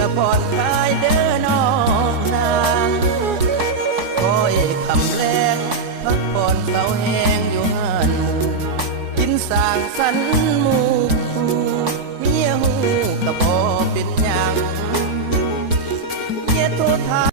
พื่อผ่อนคลายเด้อน้องนางคอยคำแรงพักผ่อนเศร้าแหงอยู่หันกินสร้างสรรค์หมู่คู่เมียหูก็บ่เป็นหยังเมียโทษทา